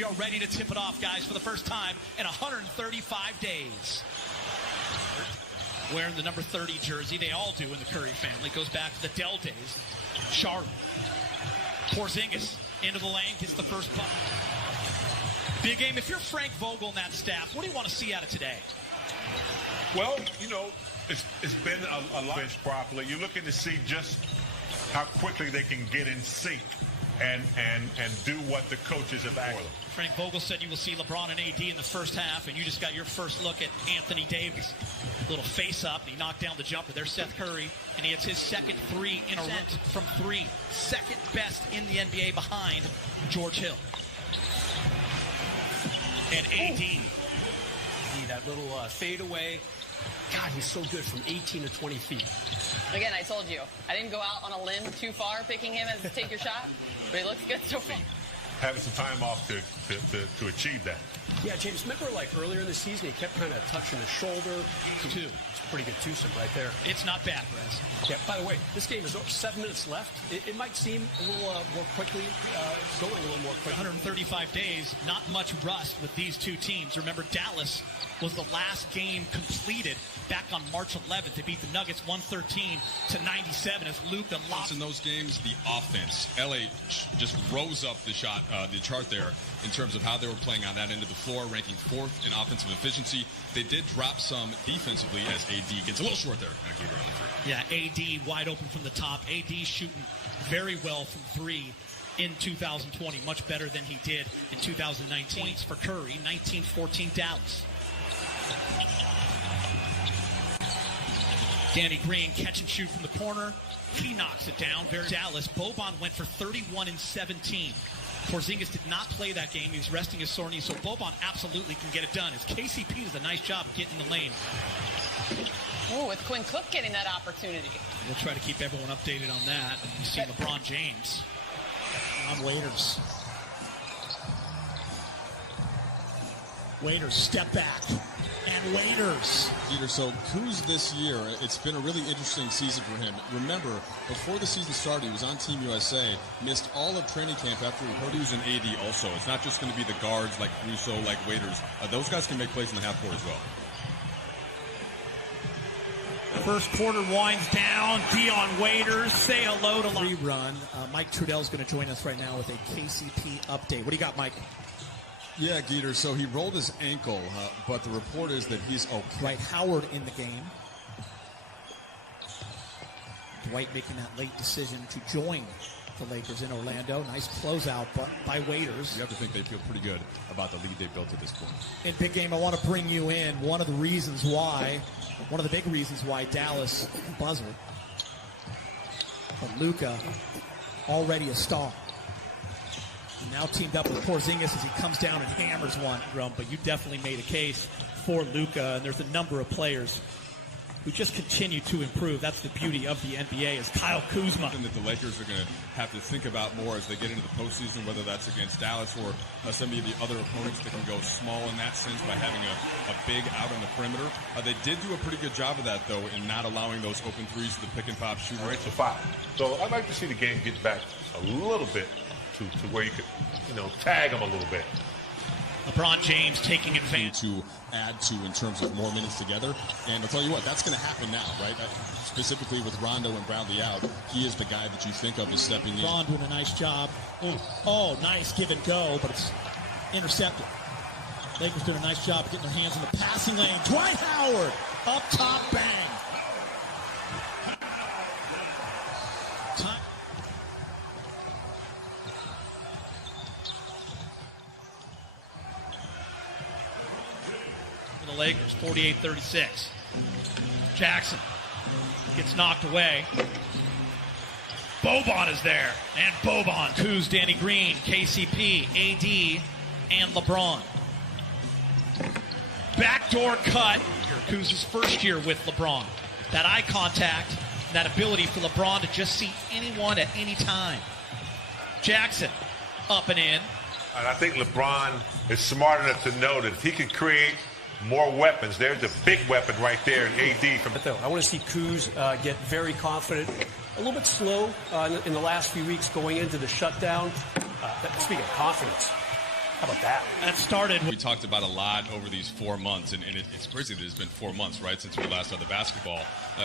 We are ready to tip it off, guys, for the first time in 135 days. Wearing the number 30 jersey, they all do in the Curry family. Goes back to the Dell days. Charlotte. Porzingis into the lane, gets the first puck. Big game. If you're Frank Vogel and that staff, what do you want to see out of today? Well, you know, it's been a lot properly. You're looking to see just how quickly they can get in sync and do what the coaches have asked. Frank Vogel said you will see LeBron and AD in the first half, and you just got your first look at Anthony Davis. Little face-up, and he knocked down the jumper. There's Seth Curry, and he hits his second three in a row from three. Second best in the NBA behind George Hill. And AD. That little fadeaway. God, he's so good from 18 to 20 feet. Again, I told you, I didn't go out on a limb too far picking him as take your shot, but he looks good so far. Having some time off to achieve that. Yeah, James, remember like earlier in the season, he kept kind of touching his shoulder. Two. Pretty good twosome right there. It's not bad, Rez. Yeah, by the way, this game is 7 minutes left. It might seem a little more quickly, going a little more quickly. 135 days, not much rust with these two teams. Remember, Dallas was the last game completed back on March 11th. They beat the Nuggets 113-97 as Luka lost. In those games, the offense, LA just rose up the chart there in terms of how they were playing on that end of the floor, ranking 4th in offensive efficiency. They did drop some defensively as AD gets a little short there. Yeah, AD wide open from the top. AD shooting very well from three in 2020, much better than he did in 2019. Points for Curry, 19-14 Dallas. Danny Green catch and shoot from the corner. He knocks it down. Very Dallas. Boban went for 31 and 17. Porzingis did not play that game. He was resting his sore knee, so Boban absolutely can get it done. As KCP does a nice job of getting in the lane. Oh, with Quinn Cook getting that opportunity. We'll try to keep everyone updated on that. And you see LeBron James on Waiters. Waiters step back. And Waiters. Peter, so Kuz this year, it's been a really interesting season for him. Remember, before the season started, he was on Team USA, missed all of training camp after he heard he was an AD also. It's not just going to be the guards like Russo, like Waiters. Those guys can make plays in the half court as well. First quarter winds down. Dion Waiters, say hello to rerun. Mike Trudell's going to join us right now with a KCP update. What do you got, Mike? Yeah, Geeter, so he rolled his ankle, but the report is that he's okay. Dwight Howard in the game. Dwight making that late decision to join the Lakers in Orlando. Nice closeout by Waiters. You have to think they feel pretty good about the lead they built at this point. In big game, I want to bring you in. One of the big reasons why Dallas buzzer. But Luka, already a star. Now teamed up with Porzingis as he comes down and hammers one, Grum. But you definitely made a case for Luka, and there's a number of players who just continue to improve. That's the beauty of the NBA is Kyle Kuzma. Something that the Lakers are going to have to think about more as they get into the postseason, whether that's against Dallas or some of the other opponents that can go small in that sense by having a big out on the perimeter. They did do a pretty good job of that, though, in not allowing those open threes to the pick-and-pop shooter. All right, so 5. So I'd like to see the game get back a little bit to where you could, tag them a little bit. LeBron James taking advantage. To add to in terms of more minutes together. And I'll tell you what, that's going to happen now, right? Specifically with Rondo and Bradley out, he is the guy that you think of as stepping in. Ron doing a nice job. Oh, nice give and go, but it's intercepted. Lakers doing a nice job of getting their hands in the passing lane. Dwight Howard, up top, bang. Time. The Lakers, 48-36. Jackson gets knocked away. Boban is there. And Boban. Kuz, Danny Green, KCP, AD, and LeBron. Backdoor cut. Kuz's first year with LeBron. That eye contact, that ability for LeBron to just see anyone at any time. Jackson, up and in. And I think LeBron is smart enough to know that if he can create more weapons, there's a big weapon right there in AD. I want to see Kuz get very confident. A little bit slow in the last few weeks going into the shutdown. Speaking of confidence, How about that? That started. We talked about a lot over these 4 months, and it's crazy that it's been 4 months, right, since we last saw the basketball.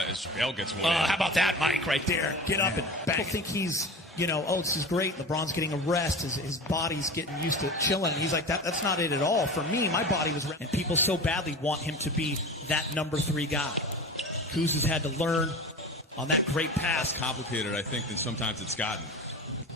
As JaVale gets one in. How about that, Mike, right there? Get up and back. People think he's, oh, this is great. LeBron's getting a rest. His body's getting used to chilling. And he's like, that's not it at all. For me, my body was ready. And people so badly want him to be that number 3 guy. Kuz has had to learn on that great pass. More complicated, I think, than sometimes it's gotten.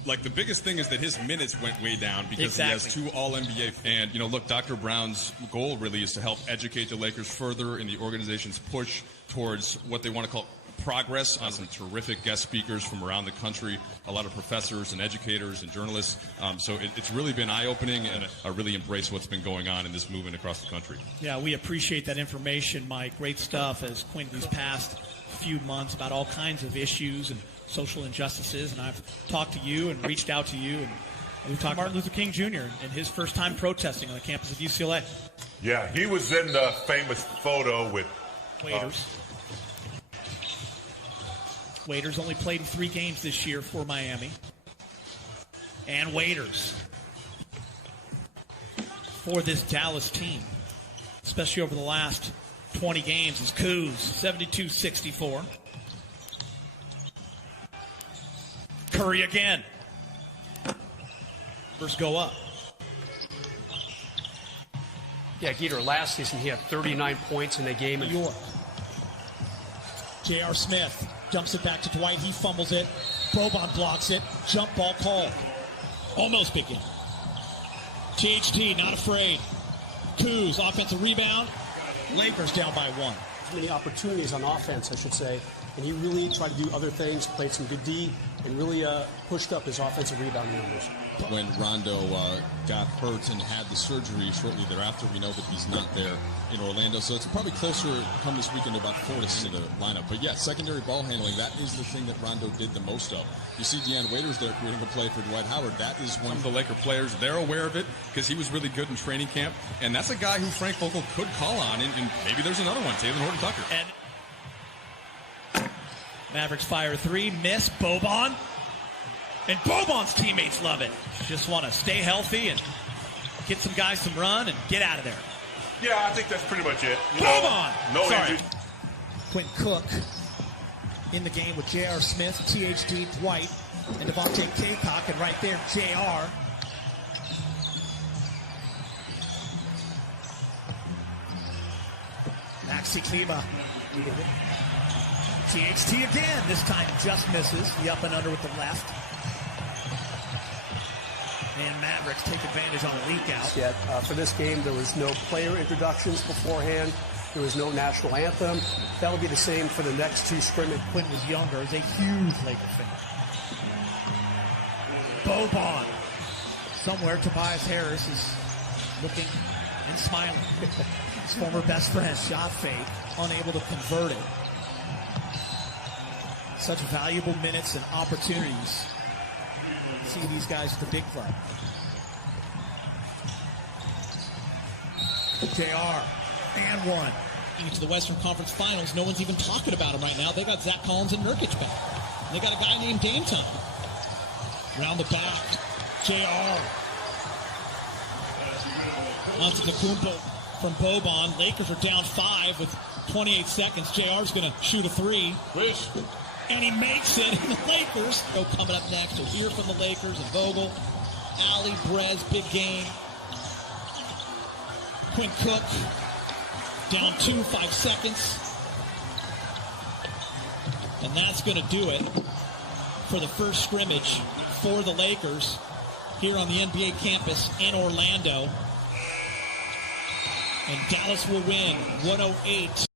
Like, the biggest thing is that his minutes went way down because he has 2 All-NBA. And, look, Dr. Brown's goal really is to help educate the Lakers further in the organization's push towards what they want to call progress. On some terrific guest speakers from around the country, a lot of professors and educators and journalists. So it's really been eye-opening, and I really embrace what's been going on in this movement across the country. Yeah, we appreciate that information, Mike. Great stuff as pointed these past few months about all kinds of issues and social injustices. And I've talked to you and reached out to you, and we've talked to Martin Luther King Jr. and his first time protesting on the campus of UCLA. Yeah, he was in the famous photo with Waiters. Waiters only played in 3 games this year for Miami. And Waiters for this Dallas team, especially over the last 20 games, is Kuz, 72-64. Curry again. Numbers go up. Yeah, Geeter, last season he had 39 points in a game. New York. J.R. Smith dumps it back to Dwight. He fumbles it. Boban blocks it. Jump ball called. Almost big game. THT not afraid. Kuz, offensive rebound. Lakers down by 1. Many opportunities on offense, I should say. And he really tried to do other things, played some good D, and really pushed up his offensive rebound numbers. When Rondo got hurt and had the surgery shortly thereafter, we know that he's not there in Orlando. So it's probably closer come this weekend to about 4 to 6 in the lineup. But yeah, secondary ball handling, that is the thing that Rondo did the most of. You see Deanne Waiters there creating a play for Dwight Howard. That is one of the Laker players. They're aware of it because he was really good in training camp. And that's a guy who Frank Vogel could call on. And maybe there's another one, Taylor Horton-Tucker. And Mavericks fire 3, miss. Boban. And Boban's teammates love it. Just want to stay healthy and get some guys some run and get out of there. Yeah, I think that's pretty much it. Boban! No injuries. Quentin Cook in the game with J.R. Smith, THD, Dwight, and Devontae Kaycock, and right there, J.R. Maxi Kleba. THT again. This time just misses. The up and under with the left. And Mavericks take advantage on a leak out. Yet for this game, there was no player introductions beforehand. There was no national anthem. That'll be the same for the next 2 scrimmages. Quentin was younger. Is a huge Laker fan. Boban. Somewhere Tobias Harris is looking and smiling. His former best friend, shot fake, unable to convert it. Such valuable minutes and opportunities. See these guys at the big club. JR and 1. Into the Western Conference Finals. No one's even talking about him right now. They got Zach Collins and Nurkic back. And they got a guy named Dame Time. Around the back. JR. Antetokounmpo from Boban. Lakers are down 5 with 28 seconds. JR's going to shoot a 3. Wish. And he makes it, and the Lakers coming up next. We'll hear from the Lakers and Vogel. Ali, Brez, big game. Quinn Cook, down 2, 5 seconds. And that's going to do it for the first scrimmage for the Lakers here on the NBA campus in Orlando. And Dallas will win 108